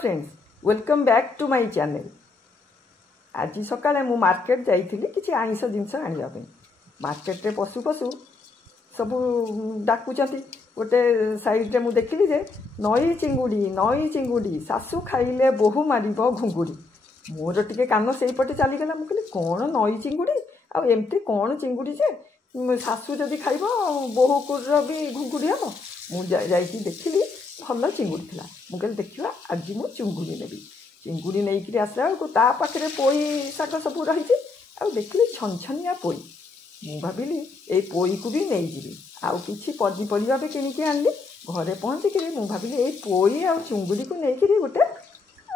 Friends welcome back to my channel. आज सकाଳେ मु मार्केट जाइथिली किछि आइंस जिनस आनिया पे। मार्केट रे पशु पशु सब डाकुचंती। गोटे साइड रे मु देखिली जे नई चिंगुड़ी सासु खाइले बोहू मारिबो घुंगुड़ी। मोर टिके कान सेई पटे चली गला। मु कहली कोन नई चिंगुड़ी आ एमती कोन चिंगुड़ी जे सासु जदि खाइबो बोहू कुर भी घुंगुड़ी हम। मु जाई देखिली भल चिंगुड़ी थिला। मु कहली देखिबा आज मु चिंगुड़ी नेबी। चिंगुड़ी नहीं कि आसला बेलू ता पाखे पोई शाग सब रही देखिली छनछनिया पोई। मु भाविली ए पोई को भी नहीं जीवी आउ किछि पनीपरिया भी किनिकी आनली। घरे पहुँचिकी मु भाविली ए पोई आ चिंगुड़ी को लेकिन गोटे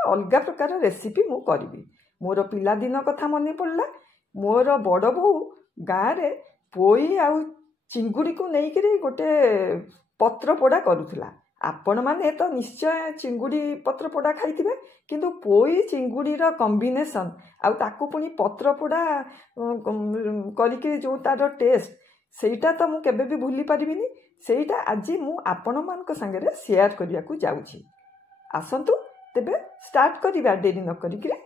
अलग प्रकार रेसिपी मु करी। मोर पिलादिन कथा मन पड़ला। मोर बड़ बो गाँव रे पोई आ चिंगुड़ी को लेकिन गोटे पत्र पोड़ा करुला। आपण माने तो निश्चय चिंगुड़ी पत्र पोड़ा खाइथिबे, किंतु पोई चिंगुड़ी रो कॉम्बिनेशन आउ ताकू पुनी पत्र पोड़ा करिके जो तार टेस्ट सेटा तो मु केबे भी भूली परिबिनी। सेटा आज मु आपण मानक संगे शेयर करिया को जाउछि। आसंतु तेबे स्टार्ट करिबा देरी न करिके।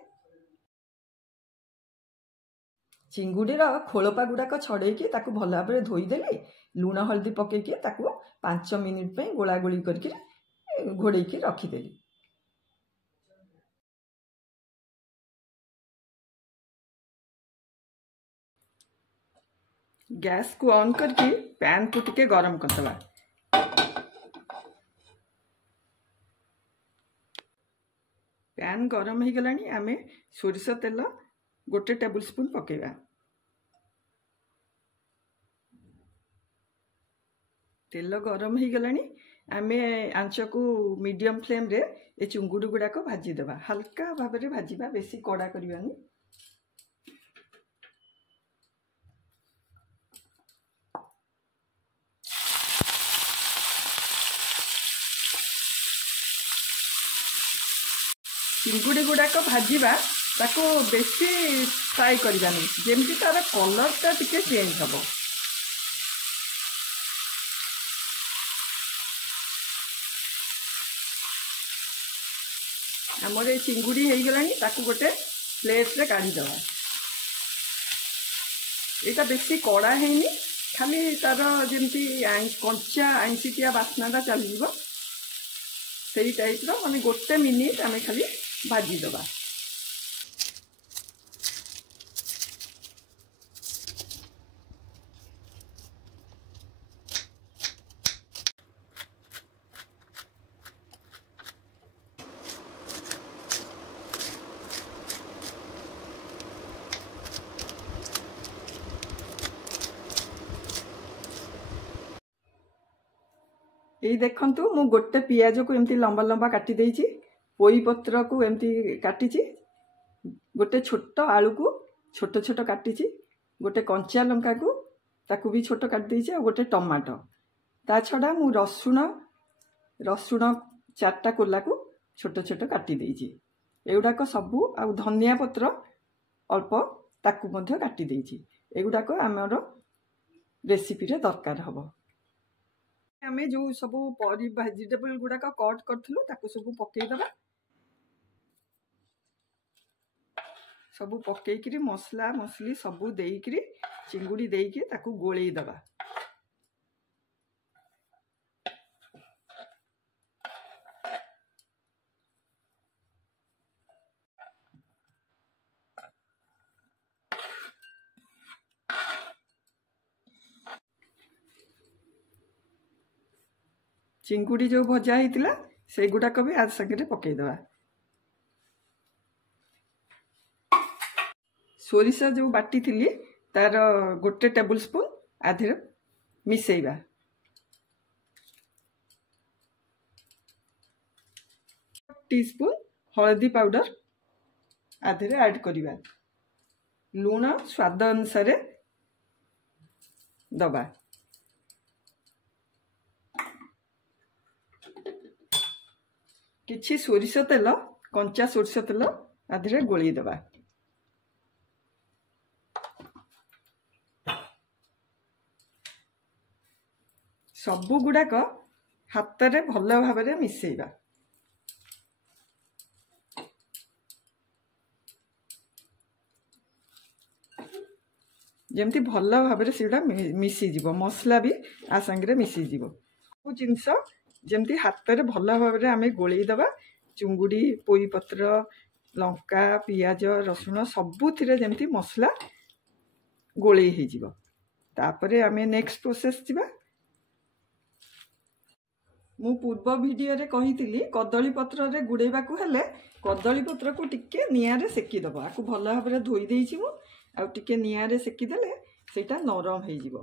चिंगुड़ीर खोलपा गुड़ाक छड़ेकी ताकू भल भाव में धोईदेली। लुण हल्दी पकईकी ताकू 5 मिनिट पे गोला गोली करके घोड़ेकी रखीदेली। गैस को ऑन करके पैन को टिके गरम करदबा। पैन गरम हो गलानी आमे सोरिष तेल गोटे टेबल स्पून पकेबा। तेल गरम हो गलानी आमे आंच को मीडियम फ्लेम रे ए चिंगुड़ी गुड़ाक भाजीदेवा। हल्का भाव में भाजवा, बेसी कड़ा करवानी। चिंगुड़ी गुड़ाक भाजवा ताको बेसी फ्राई करवानी, जेमती तार कलरटा टिके चेंज हम। आमर ये चिंगुड़ी हो गलानी ताकू गोटे प्लेट रे काढ़ीदेवा। यहाँ बेसी कड़ा है खाली तार जमी कंचा आईंसिटिया बास्नाटा चलीज से टाइप माने गोटे मिनिट आम खाली भाजीदेवा। ये देखंतु मु गोटे पियाज को एमती लंबा लंबा काटी देइछि। पोई पत्र को एमती काटिछि। गोटे छोट आलू को छोट छोट काटिछि। गोटे कंचा लंका को ताकू भी छोट काट देइछि। आ गोटे टमाटो ता छडा मु रसुण 4टा कोला को छोट छोट काटी देइछि। एगुडाक सबू आ धनिया पत्र अल्प ताकू मध्य काटी देइछि। एगुडाक आमर रेसिपी रे दरकार हबो। आमे जो सब वेजिटेबल गुड़ाक कट करथिलु ताकू सब पकेइदबा। सब पकेइकरी मसला मसली सब देइकरी चिंगुड़ी देइकरी ताकू गोळेई दबा। चिंगुड़ी जो भजा होता से गुड़ाक भी आज संगे पकईदबा। सोरिष जो बाटी थी तार गोटे टेबल स्पून आधे मिसेइबा। टीस्पून हल्दी पाउडर आधे ऐड करिबा। लूण स्वाद अनुसार दबा। किछि सोरिष तेल कंचा सोरिष तेल आधे गोली दबा। सबु गुड़ाक हाथ में भल भाव में मिसेइबा। ଯେମିତି ଭଲ ଭାବରେ ସେଟା ମିଶିଯିବ, ମସଲା ବି ଆ ସାଙ୍ଗରେ ମିଶିଯିବ। ସବୁ ଜିନିଷ ଯେମିତି ହାତରେ ଭଲ ଭାବରେ ଆମେ ଗୋଳେଇ ଦେବା। ଚୁଙ୍ଗୁଡ଼ି, ପୋଇପତ୍ର, ଲଙ୍କା, ପିଆଜ, ରସୁଣ ସବୁଥିରେ ଯେମିତି ମସଲା ଗୋଳେଇ ହେଇଯିବ। ତାପରେ ଆମେ ନେକ୍ସଟ ପ୍ରୋସେସ୍ ଯିବା। ମୁଁ ପୂର୍ବ ଭିଡ଼ିଓରେ କହିଥିଲି କଦଳୀ ପତ୍ରରେ ଗୁଡ଼େଇବାକୁ ହେଲେ କଦଳୀ ପତ୍ରକୁ ଟିକେ ନିଆଁରେ ସେକିଦେବ। ଆକୁ ଭଲ ଭାବରେ ଧୋଇ ଦେଇଛି ମୁଁ, ଆଉ ଟିକେ ନିଆଁରେ ସେକିଦେଲେ ସେଇଟା ନରମ ହେଇଯିବ।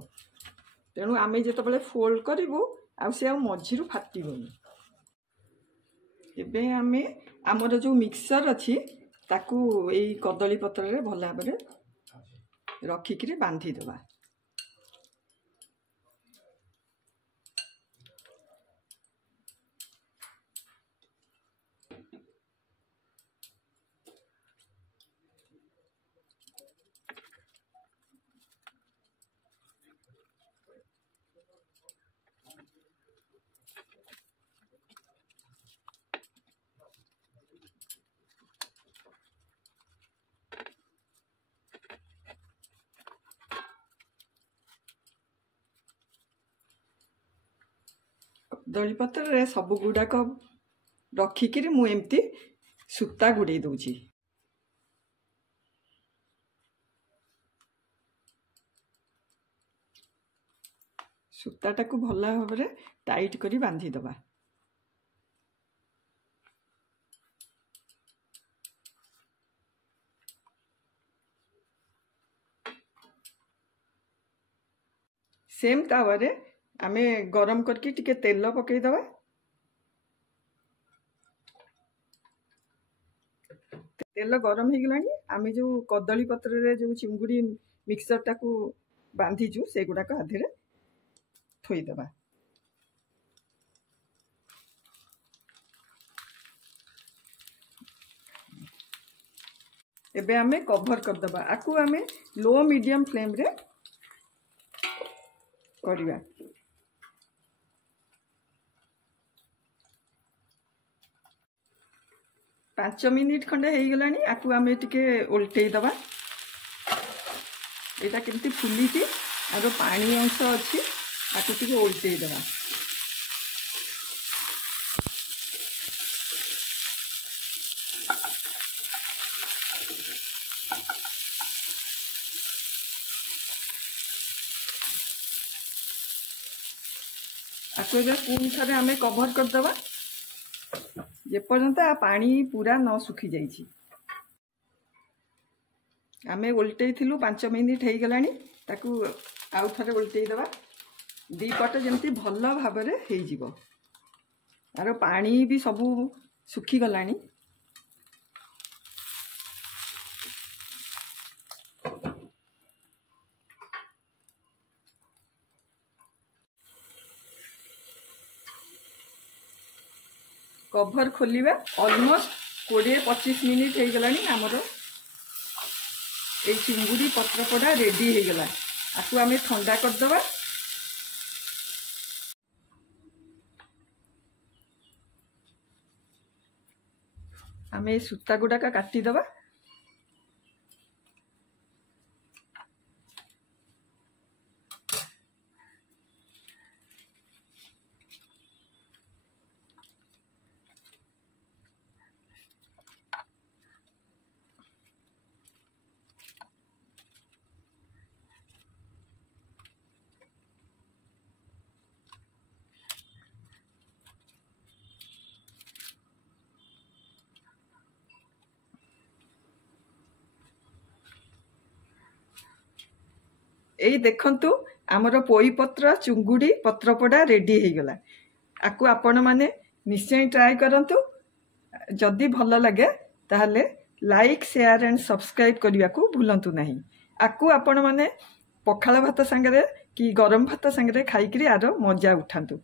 ତେଣୁ ଆମେ ଯେତେବେଳେ ଫୋଲ୍ଡ କରିବୁ ଆଉ ସେ ଆଉ ମଝିରୁ ଫାଟିବନି। ଏବେ ଆମେ ଆମର ଯେଉଁ ମିକ୍ସଚର ଅଛି ତାକୁ ଏଇ କଦଳୀ ପତ୍ରରେ ଭଲ ଭାବରେ ରଖିକିରି ବାନ୍ଧିଦେବା। କଦଳୀ ପତ୍ରରେ ସବୁ ଗୁଡ଼ାକ ରଖିକିରି ମୁଁ ଏମିତି ସୂତା ଗୁଡ଼େଇ ଦେଉଛି। ସୂତାଟାକୁ ଭଲ ଭାବରେ ଟାଇଟ୍ କରି ବାନ୍ଧିଦେବା। सेम तावारे आमे गरम करके टिके तेल पकईदवा। तेल गरम हो गलानी आमे जो कदली पत्र रे जो चिंगुड़ी मिक्सचर टाकू बांधीचु से गुड़ाक आधे थोईदवा। एबे आमे कवर करदबा। आकु आमे लो मीडियम फ्लेम रे करिवा। 5 मिनिट खंडे हो गलानी। आकु आमे टिके उल्टेई दबा। एटा केमती फुली थी आरो पानी अंश अछि आकु टिके उल्टेई दबा। आकु एबे पुनी थरे आमे कवर कर दबा जे पर्यंत पानी पूरा न सुखी जाइछि। आमे उल्टेई थिलु 5 मिनिट हो गलानी। ताकू आउ थरे उल्टेई दबा। दी पट जेमती भल्ला भाबरे हेइ जिवो। आरो पानी भी सबू सुखी गलानी। कवर खोलिबा। ऑलमोस्ट 20-25 मिनिट हो गलानी। हमरो ए चिंगुड़ी पत्रपोड़ा रेडी हो गला। आकु आमे ठंडा कर दबा। आमे सूता गुडा का काटी दबा। एई देखंतु आमर पोई पत्र चुंगुड़ी पत्रपोड़ा रेडी हो गला। आकु आपण माने निश्चय ट्राई करंतु। जदि भल लगे ताहले लाइक शेयर एंड सब्सक्राइब करने को भूलंतु नहीं। आकु आपण माने पखाल भात संगरे कि गरम भात संगरे खाइकरी आरो मजा उठांतु।